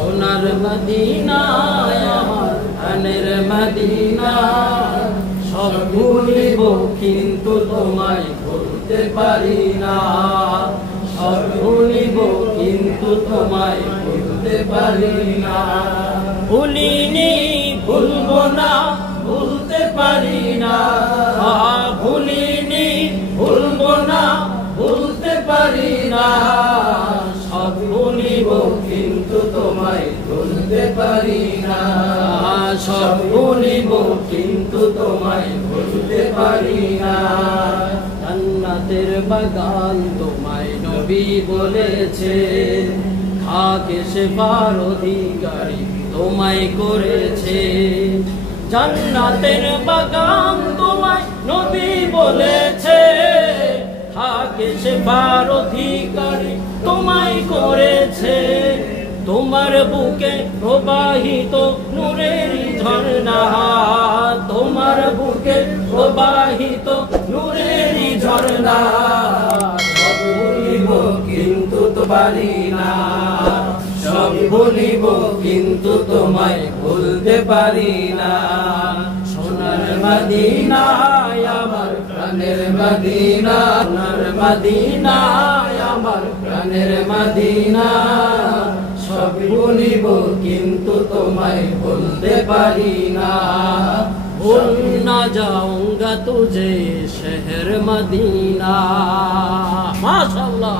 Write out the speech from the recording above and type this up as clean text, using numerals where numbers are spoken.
সোনার মদিনা আমার প্রাণের মদিনা সব ভুলিব কিন্তু তোমায় ভুলতে পারি না সব ভুলিব কিন্তু তোমায় ভুলতে পারি না ভুলিনি ভুলবো না ভুলতে পারি না ভুলিনি ভুলবো না ভুলতে পারি না সব ভুলিব কিন্তু তোমায় ভুলতে পারি না সব ভুলিব কিন্তু তোমায় ভুলতে পারি না জান্নাতের বাগান তোমায় নবী বলেছে খাকে সেবার অধিকারী তোমায় করেছে জান্নাতের বাগান তোমায় নবী বলেছে খাকে সেবার অধিকারী তোমায় করেছে তোমার বুকে প্রবাহিত নূরের ঝর্ণা তোমার বুকে প্রবাহিত নূরের ঝর্ণা সব ভুলিব কিন্তু তো পারি না সব ভুলিব কিন্তু তোমায় ভুলতে পারি না সোনার মদিনা আমার প্রাণের মদিনা সোনার মদিনা আমার প্রাণের মদিনা সব ভুলিব কিন্তু তোমায় ভুলতে পারি না ভুল না যাऊंगा तुझे शहर मदीना माशाअल्लाह।